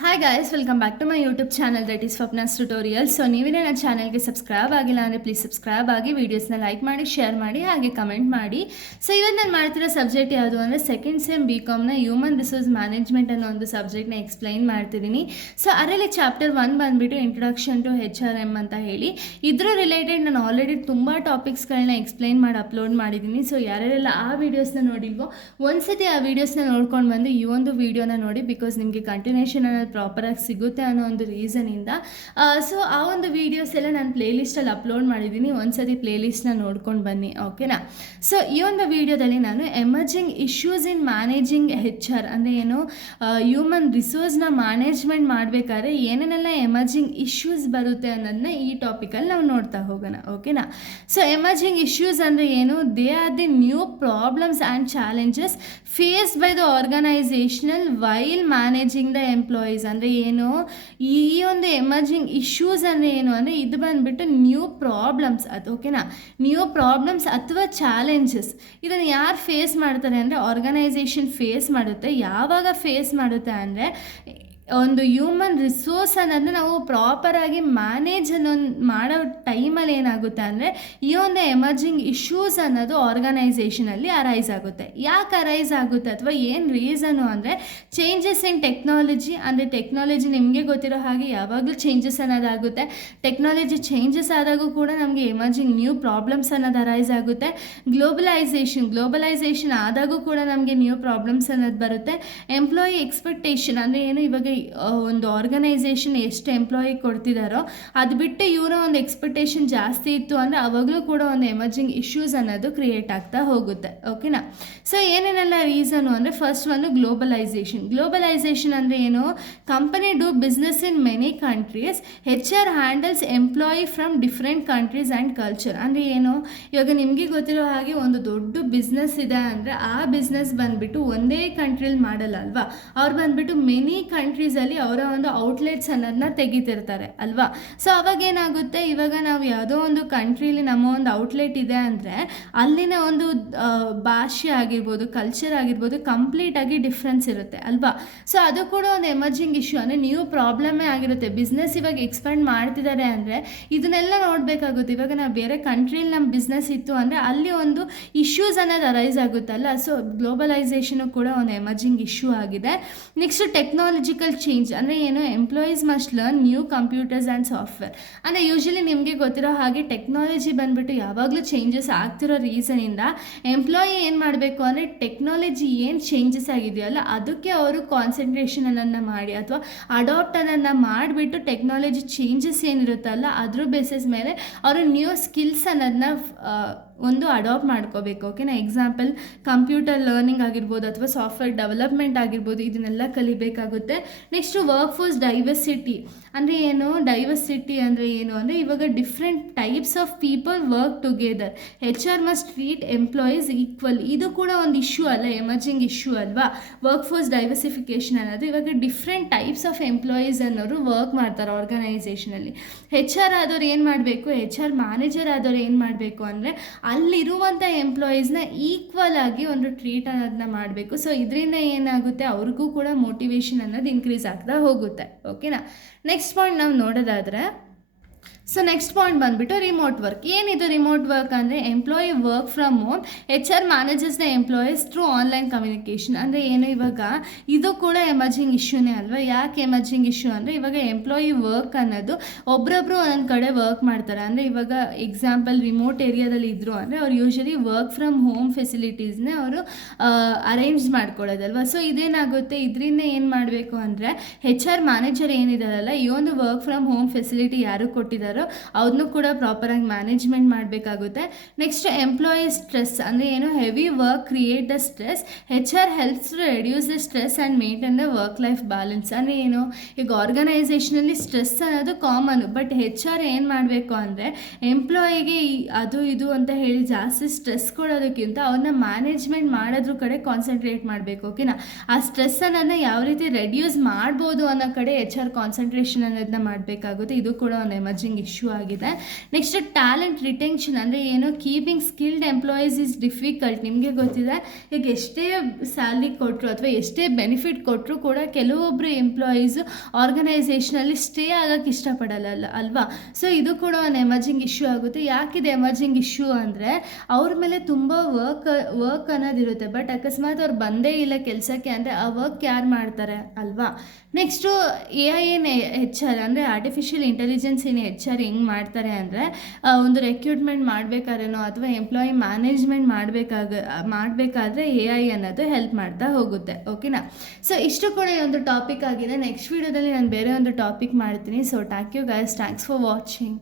Hi guys, welcome back to my YouTube channel that is Swapna's tutorial. So ನೀವೇ ನನ್ನ ಚಾನಲ್ಗೆ subscribe ಆಗಿಲ್ಲ ಅಂದರೆ ಪ್ಲೀಸ್ ಸಬ್ಸ್ಕ್ರೈಬ್ ಆಗಿ, ವೀಡಿಯೋಸ್ನ ಲೈಕ್ ಮಾಡಿ, ಶೇರ್ ಮಾಡಿ, ಹಾಗೆ ಕಮೆಂಟ್ ಮಾಡಿ. ಸೊ ಇವತ್ತು ನಾನು ಮಾಡ್ತಿರೋ ಸಬ್ಜೆಕ್ಟ್ ಯಾವುದು ಅಂದರೆ ಸೆಕೆಂಡ್ ಸೆಮ್ BComನ ಹ್ಯೂಮನ್ ರಿಸೋರ್ಸ್ ಮ್ಯಾನೇಜ್ಮೆಂಟ್ ಅನ್ನೋ ಒಂದು ಸಬ್ಜೆಕ್ಟ್ನ ಎಕ್ಸ್ಪ್ಲೈನ್ ಮಾಡ್ತಿದ್ದೀನಿ. ಸೊ ಅದರಲ್ಲಿ ಚಾಪ್ಟರ್ 1 ಬಂದುಬಿಟ್ಟು ಇಂಟ್ರೊಡಕ್ಷನ್ ಟು HRM ಅಂತ ಹೇಳಿ, ಇದ್ರ ರಿಲೇಟೆಡ್ ನಾನು ಆಲ್ರೆಡಿ ತುಂಬ ಟಾಪಿಕ್ಸ್ಗಳನ್ನ ಎಕ್ಸ್ಪ್ಲೈನ್ ಮಾಡಿ ಅಪ್ಲೋಡ್ ಮಾಡಿದ್ದೀನಿ. ಸೊ ಯಾರ್ಯಾರೆಲ್ಲ ಆ ವೀಡಿಯೋಸ್ನ ನೋಡಿಲ್ವೋ ಒಂದ್ಸತಿ ಆ ವೀಡಿಯೋಸ್ನ ನೋಡ್ಕೊಂಡು ಬಂದು ಈ ಒಂದು ವೀಡಿಯೋನ ನೋಡಿ, ಬಿಕಾಸ್ ನಿಮಗೆ ಕಂಟಿನ್ಯೂಷನ್ ಅನ್ನೋದು ಪ್ರಾಪರಾಗಿ ಸಿಗುತ್ತೆ ಅನ್ನೋ ಒಂದು ರೀಸನಿಂದ. ಸೊ ಆ ಒಂದು ವೀಡಿಯೋಸ್ ಎಲ್ಲ ನಾನು ಪ್ಲೇಲಿಸ್ಟಲ್ಲಿ ಅಪ್ಲೋಡ್ ಮಾಡಿದ್ದೀನಿ, ಒಂದ್ಸತಿ ಪ್ಲೇಲಿಸ್ಟ್ನ ನೋಡ್ಕೊಂಡು ಬನ್ನಿ, ಓಕೆನಾ. ಸೊ ಈ ಒಂದು ವೀಡಿಯೋದಲ್ಲಿ ನಾನು ಎಮರ್ಜಿಂಗ್ ಇಶ್ಯೂಸ್ ಇನ್ ಮ್ಯಾನೇಜಿಂಗ್ HR ಅಂದರೆ ಏನು, ಹ್ಯೂಮನ್ ರಿಸೋರ್ಸ್ನ ಮ್ಯಾನೇಜ್ಮೆಂಟ್ ಮಾಡಬೇಕಾದ್ರೆ ಏನೇನೆಲ್ಲ ಎಮರ್ಜಿಂಗ್ ಇಶ್ಯೂಸ್ ಬರುತ್ತೆ ಅನ್ನೋದನ್ನ ಈ ಟಾಪಿಕಲ್ಲಿ ನಾವು ನೋಡ್ತಾ ಹೋಗೋಣ, ಓಕೆನಾ. ಸೊ ಎಮರ್ಜಿಂಗ್ ಇಶ್ಯೂಸ್ ಅಂದರೆ ಏನು, they are the new problems and challenges faced by the organisational while managing the employees. ಅಂದರೆ ಏನು, ಈ ಒಂದು ಎಮರ್ಜಿಂಗ್ ಇಶ್ಯೂಸ್ ಅಂದರೆ ಏನು ಅಂದರೆ ಇದು ಬಂದುಬಿಟ್ಟು ನ್ಯೂ ಪ್ರಾಬ್ಲಮ್ಸ್, ಅದು ಓಕೆನಾ. ನ್ಯೂ ಪ್ರಾಬ್ಲಮ್ಸ್ ಅಥವಾ ಚಾಲೆಂಜಸ್ ಇದನ್ನು ಯಾರು ಫೇಸ್ ಮಾಡ್ತಾರೆ ಅಂದರೆ ಆರ್ಗನೈಸೇಷನ್ ಫೇಸ್ ಮಾಡುತ್ತೆ. ಯಾವಾಗ ಫೇಸ್ ಮಾಡುತ್ತೆ ಅಂದರೆ ಒಂದು ಹ್ಯೂಮನ್ ರಿಸೋರ್ಸ್ ಅನ್ನೋದನ್ನ ನಾವು ಪ್ರಾಪರಾಗಿ ಮ್ಯಾನೇಜ್ ಮಾಡೋ ಟೈಮಲ್ಲಿ ಏನಾಗುತ್ತೆ ಅಂದರೆ ಈ ಒಂದು ಎಮರ್ಜಿಂಗ್ ಇಶ್ಯೂಸ್ ಅನ್ನೋದು ಆರ್ಗನೈಸೇಷನಲ್ಲಿ ಅರೈಸ್ ಆಗುತ್ತೆ. ಯಾಕೆ ಅರೈಸ್ ಆಗುತ್ತೆ ಅಥವಾ ಏನು ರೀಸನು ಅಂದರೆ ಚೇಂಜಸ್ ಇನ್ ಟೆಕ್ನಾಲಜಿ. ಅಂದರೆ ಟೆಕ್ನಾಲಜಿ ನಿಮಗೆ ಗೊತ್ತಿರೋ ಹಾಗೆ ಯಾವಾಗಲೂ ಚೇಂಜಸ್ ಅನ್ನೋದಾಗುತ್ತೆ. ಟೆಕ್ನಾಲಜಿ ಚೇಂಜಸ್ ಆದಾಗೂ ಕೂಡ ನಮಗೆ ಎಮರ್ಜಿಂಗ್ ನ್ಯೂ ಪ್ರಾಬ್ಲಮ್ಸ್ ಅನ್ನೋದು ಅರೈಸ್ ಆಗುತ್ತೆ. ಗ್ಲೋಬಲೈಸೇಷನ್ ಆದಾಗೂ ಕೂಡ ನಮಗೆ ನ್ಯೂ ಪ್ರಾಬ್ಲಮ್ಸ್ ಅನ್ನೋದು ಬರುತ್ತೆ. ಎಂಪ್ಲಾಯಿ ಎಕ್ಸ್ಪೆಕ್ಟೇಷನ್ ಅಂದರೆ ಏನು, ಇವಾಗ ಒಂದು ಆರ್ಗನೈಸೇಷನ್ ಎಷ್ಟು ಎಂಪ್ಲಾಯಿ ಕೊಡ್ತಿದ್ದಾರೋ ಅದು ಬಿಟ್ಟು ಇವರ ಒಂದು ಎಕ್ಸ್ಪೆಕ್ಟೇಷನ್ ಜಾಸ್ತಿ ಇತ್ತು ಅಂದರೆ ಅವಾಗಲೂ ಕೂಡ ಒಂದು ಎಮರ್ಜಿಂಗ್ ಇಶ್ಯೂಸ್ ಅನ್ನೋದು ಕ್ರಿಯೇಟ್ ಆಗ್ತಾ ಹೋಗುತ್ತೆ, ಓಕೆನಾ. ಸೊ ಏನೇನೆಲ್ಲ ರೀಸನು ಅಂದರೆ ಫಸ್ಟ್ ಒಂದು ಗ್ಲೋಬಲೈಸೇಷನ್ ಅಂದರೆ ಏನು, company do business in many countries, HR handles employee from different countries and culture. ಅಂದರೆ ಏನು, ಇವಾಗ ನಿಮಗೆ ಗೊತ್ತಿರೋ ಹಾಗೆ ಒಂದು ದೊಡ್ಡ ಬಿಸ್ನೆಸ್ ಇದೆ ಅಂದರೆ ಆ ಬಿಸ್ನೆಸ್ ಬಂದುಬಿಟ್ಟು ಒಂದೇ ಕಂಟ್ರಿಲಿ ಮಾಡಲ್ಲ ಅಲ್ವಾ, ಅವ್ರು ಬಂದುಬಿಟ್ಟು ಮೆನಿ ಕಂಟ್ರೀಸಲ್ಲಿ ಅವರ ಒಂದು ಔಟ್ಲೆಟ್ಸ್ ಅನ್ನೋದನ್ನ ತೆಗಿತಿರ್ತಾರೆ ಅಲ್ವಾ. ಸೊ ಅವಾಗ ಏನಾಗುತ್ತೆ, ಇವಾಗ ನಾವು ಯಾವುದೋ ಒಂದು ಕಂಟ್ರೀಲಿ ನಮ್ಮ ಒಂದು ಔಟ್ಲೆಟ್ ಇದೆ ಅಂದರೆ ಅಲ್ಲಿನ ಒಂದು ಭಾಷೆ ಆಗಿರ್ಬೋದು, ಕಲ್ಚರ್ ಆಗಿರ್ಬೋದು, ಕಂಪ್ಲೀಟಾಗಿ ಡಿಫ್ರೆನ್ಸ್ ಇರುತ್ತೆ ಅಲ್ವಾ. ಸೊ ಅದು ಕೂಡ ಒಂದು ಎಮರ್ಜಿಂಗ್ ಇಶ್ಯೂ ಅಂದರೆ ನ್ಯೂ ಪ್ರಾಬ್ಲಮ್ಮೇ ಆಗಿರುತ್ತೆ. ಬಿಸ್ನೆಸ್ ಇವಾಗ ಎಕ್ಸ್ಪ್ಯಾಂಡ್ ಮಾಡ್ತಿದ್ದಾರೆ ಅಂದರೆ ಇದನ್ನೆಲ್ಲ ನೋಡಬೇಕಾಗುತ್ತೆ. ಇವಾಗ ನಾವು ಬೇರೆ ಕಂಟ್ರೀಲಿ ನಮ್ಮ ಬಿಸ್ನೆಸ್ ಇತ್ತು ಅಂದರೆ ಅಲ್ಲಿ ಒಂದು ಇಶ್ಯೂಸ್ ಅನ್ನೋದು ಅರೈಸ್ ಆಗುತ್ತಲ್ಲ. ಸೊ ಗ್ಲೋಬಲೈಸೇಷನು ಕೂಡ ಒಂದು ಎಮರ್ಜಿಂಗ್ ಇಶ್ಯೂ ಆಗಿದೆ. ನೆಕ್ಸ್ಟ್ ಟೆಕ್ನಾಲಜಿಕಲ್ ಚೇಂಜ್ ಅಂದರೆ ಏನು, employees must learn new computers and software. ಅಂದರೆ ಯೂಶ್ವಲಿ ನಿಮಗೆ ಗೊತ್ತಿರೋ ಹಾಗೆ ಟೆಕ್ನಾಲಜಿ ಬಂದುಬಿಟ್ಟು ಯಾವಾಗಲೂ ಚೇಂಜಸ್ ಆಗ್ತಿರೋ ರೀಸನಿಂದ ಎಂಪ್ಲಾಯಿ ಏನು ಮಾಡಬೇಕು ಅಂದರೆ ಟೆಕ್ನಾಲಜಿ ಏನು ಚೇಂಜಸ್ ಆಗಿದೆಯಲ್ಲ ಅದಕ್ಕೆ ಅವರು ಕಾನ್ಸಂಟ್ರೇಷನನ್ನು ಮಾಡಿ ಅಥವಾ ಅಡಾಪ್ಟನ್ನು ಮಾಡಿಬಿಟ್ಟು ಟೆಕ್ನಾಲಜಿ ಚೇಂಜಸ್ ಏನಿರುತ್ತಲ್ಲ ಅದ್ರ ಬೇಸಿಸ್ ಮೇಲೆ ಅವರು ನ್ಯೂ ಸ್ಕಿಲ್ಸ್ ಅನ್ನೋದನ್ನ ಒಂದು ಅಡಾಪ್ಟ್ ಮಾಡ್ಕೋಬೇಕು, ಓಕೆನಾ. ಎಕ್ಸಾಂಪಲ್ ಕಂಪ್ಯೂಟರ್ ಲರ್ನಿಂಗ್ ಆಗಿರ್ಬೋದು ಅಥವಾ ಸಾಫ್ಟ್ವೇರ್ ಡೆವಲಪ್ಮೆಂಟ್ ಆಗಿರ್ಬೋದು, ಇದನ್ನೆಲ್ಲ ಕಲಿಬೇಕಾಗುತ್ತೆ. ನೆಕ್ಸ್ಟು ವರ್ಕ್ ಫೋರ್ಸ್ ಡೈವರ್ಸಿಟಿ ಅಂದರೆ ಏನು, ಡೈವರ್ಸಿಟಿ ಅಂದರೆ ಏನು ಅಂದರೆ ಇವಾಗ different types of people work together, HR must treat employees equal. ಇದು ಕೂಡ ಒಂದು ಇಶ್ಯೂ ಅಲ್ಲ, ಎಮರ್ಜಿಂಗ್ ಇಶ್ಯೂ ಅಲ್ವಾ. ವರ್ಕ್ ಫೋರ್ಸ್ ಡೈವರ್ಸಿಫಿಕೇಷನ್ ಅನ್ನೋದು ಇವಾಗ ಡಿಫ್ರೆಂಟ್ ಟೈಪ್ಸ್ ಆಫ್ ಎಂಪ್ಲಾಯೀಸ್ ಅನ್ನೋರು ವರ್ಕ್ ಮಾಡ್ತಾರೆ ಆರ್ಗನೈಸೇಷನಲ್ಲಿ. HR ಆದವ್ರು ಏನು ಮಾಡಬೇಕು, HR ಮ್ಯಾನೇಜರ್ ಆದವ್ರು ಏನು ಮಾಡಬೇಕು ಅಂದರೆ ಅಲ್ಲಿರುವಂಥ ಎಂಪ್ಲಾಯೀಸ್ನ ಈಕ್ವಲ್ ಆಗಿ ಒಂದು ಟ್ರೀಟ್ ಅನ್ನೋದನ್ನ ಮಾಡಬೇಕು. ಸೊ ಇದರಿಂದ ಏನಾಗುತ್ತೆ, ಅವ್ರಿಗೂ ಕೂಡ ಮೋಟಿವೇಶನ್ ಅನ್ನೋದು ಇನ್ಕ್ರೀಸ್ ಆಗ್ತಾ ಹೋಗುತ್ತೆ, ಓಕೆನಾ. ನೆಕ್ಸ್ಟ್ ಪಾಯಿಂಟ್ ನಾವು ನೋಡೋದಾದರೆ, ಸೊ ನೆಕ್ಸ್ಟ್ ಪಾಯಿಂಟ್ ಬಂದುಬಿಟ್ಟು ರಿಮೋಟ್ ವರ್ಕ್. ಏನಿದು ರಿಮೋಟ್ ವರ್ಕ್ ಅಂದರೆ employee work from home, HR manages the employees through online communication. ಅಂದರೆ ಏನು, ಇವಾಗ ಇದು ಕೂಡ ಎಮರ್ಜಿಂಗ್ ಇಶ್ಯೂನೇ ಅಲ್ವಾ. ಯಾಕೆ ಎಮರ್ಜಿಂಗ್ ಇಶ್ಯೂ ಅಂದರೆ ಇವಾಗ ಎಂಪ್ಲಾಯಿ ವರ್ಕ್ ಅನ್ನೋದು ಒಬ್ಬರೊಬ್ಬರು ಒಂದೊಂದು ಕಡೆ ವರ್ಕ್ ಮಾಡ್ತಾರೆ. ಅಂದರೆ ಇವಾಗ ಎಕ್ಸಾಂಪಲ್ ರಿಮೋಟ್ ಏರಿಯಾದಲ್ಲಿ ಇದ್ದರು ಅಂದರೆ ಅವ್ರು ಯೂಶ್ವಲಿ ವರ್ಕ್ ಫ್ರಮ್ ಹೋಮ್ ಫೆಸಿಲಿಟೀಸ್ನೇ ಅವರು ಅರೇಂಜ್ ಮಾಡ್ಕೊಳ್ಳೋದಲ್ವ. ಸೊ ಇದೇನಾಗುತ್ತೆ, ಇದರಿಂದ ಏನು ಮಾಡಬೇಕು ಅಂದರೆ HR ಮ್ಯಾನೇಜರ್ ಏನಿದಾರಲ್ಲ ಈ ಒಂದು ವರ್ಕ್ ಫ್ರಮ್ ಹೋಮ್ ಫೆಸಿಲಿಟಿ ಯಾರು ಕೊಟ್ಟಿದ್ದಾರೋ ಅವ್ರನ್ನೂ ಕೂಡ ಪ್ರಾಪರಾಗಿ ಮ್ಯಾನೇಜ್ಮೆಂಟ್ ಮಾಡಬೇಕಾಗುತ್ತೆ. ನೆಕ್ಸ್ಟ್ ಎಂಪ್ಲಾಯಿ ಸ್ಟ್ರೆಸ್ ಅಂದರೆ ಏನು, heavy work create the stress, HR helps to reduce the stress and maintain the work life balance. ಅಂದರೆ ಏನು, ಈಗ ಆರ್ಗನೈಸೇಷನಲ್ಲಿ ಸ್ಟ್ರೆಸ್ ಅನ್ನೋದು ಕಾಮನ್, ಬಟ್ HR ಏನು ಮಾಡಬೇಕು ಅಂದರೆ ಎಂಪ್ಲಾಯಿಗೆ ಅದು ಇದು ಅಂತ ಹೇಳಿ ಜಾಸ್ತಿ ಸ್ಟ್ರೆಸ್ ಕೊಡೋದಕ್ಕಿಂತ ಅವ್ರನ್ನ ಮ್ಯಾನೇಜ್ಮೆಂಟ್ ಮಾಡೋದ್ರ ಕಡೆ ಕಾನ್ಸಂಟ್ರೇಟ್ ಮಾಡಬೇಕು, ಓಕೆನಾ. ಆ ಸ್ಟ್ರೆಸ್ ಅನ್ನೋದನ್ನ ಯಾವ ರೀತಿ ರೆಡ್ಯೂಸ್ ಮಾಡ್ಬೋದು ಅನ್ನೋ ಕಡೆ HR ಕಾನ್ಸಂಟ್ರೇಷನ್ ಅನ್ನೋದನ್ನ ಮಾಡಬೇಕಾಗುತ್ತೆ. ಇದು ಕೂಡ ಒಂದು ಎಮರ್ಜೆನ್ಸಿ ಎಮರ್ಜಿಂಗ್ ಇಶ್ಯೂ ಆಗಿದೆ. ನೆಕ್ಸ್ಟ್ ಟ್ಯಾಲೆಂಟ್ ರಿಟೆನ್ಷನ್ ಅಂದರೆ ಏನು, keeping skilled employees is difficult. ನಿಮಗೆ ಗೊತ್ತಿದೆ, ಈಗ ಎಷ್ಟೇ ಸ್ಯಾಲ್ರಿ ಕೊಟ್ಟರು ಅಥವಾ ಎಷ್ಟೇ ಬೆನಿಫಿಟ್ ಕೊಟ್ಟರು ಕೂಡ ಕೆಲವೊಬ್ಬರು ಎಂಪ್ಲಾಯೀಸು ಆರ್ಗನೈಸೇಷನಲ್ಲಿ ಸ್ಟೇ ಆಗೋಕ್ಕೆ ಇಷ್ಟಪಡಲ್ಲ ಅಲ್ವಾ. ಸೊ ಇದು ಕೂಡ ಒಂದು ಎಮರ್ಜಿಂಗ್ ಇಶ್ಯೂ ಆಗುತ್ತೆ. ಯಾಕಿದೆ ಎಮರ್ಜಿಂಗ್ ಇಶ್ಯೂ ಅಂದರೆ ಅವ್ರ ಮೇಲೆ ತುಂಬ ವರ್ಕ್ ಅನ್ನೋದಿರುತ್ತೆ, ಬಟ್ ಅಕಸ್ಮಾತ್ ಅವ್ರು ಬಂದೇ ಇಲ್ಲ ಕೆಲಸಕ್ಕೆ ಅಂದರೆ ಆ ವರ್ಕ್ ಯಾರು ಮಾಡ್ತಾರೆ ಅಲ್ವಾ. ನೆಕ್ಸ್ಟು AI ಏನು HR ಅಂದರೆ ಆರ್ಟಿಫಿಷಿಯಲ್ ಇಂಟೆಲಿಜೆನ್ಸ್ ಏನು HR ಹೆಂಗೆ ಮಾಡ್ತಾರೆ ಅಂದರೆ ಒಂದು ರೆಕ್ರೂಟ್ಮೆಂಟ್ ಮಾಡಬೇಕಾದ್ರೇನೋ ಅಥವಾ ಎಂಪ್ಲಾಯಿ ಮ್ಯಾನೇಜ್ಮೆಂಟ್ ಮಾಡಬೇಕಾದ್ರೆ AI ಅನ್ನೋದು ಹೆಲ್ಪ್ ಮಾಡ್ತಾ ಹೋಗುತ್ತೆ. ಓಕೆನಾ. ಸೊ ಇಷ್ಟು ಕೂಡ ಒಂದು ಟಾಪಿಕ್ ಆಗಿದೆ. ನೆಕ್ಸ್ಟ್ ವೀಡಿಯೋದಲ್ಲಿ ನಾನು ಬೇರೆ ಒಂದು ಟಾಪಿಕ್ ಮಾಡ್ತೀನಿ. So thank you guys, thanks for watching.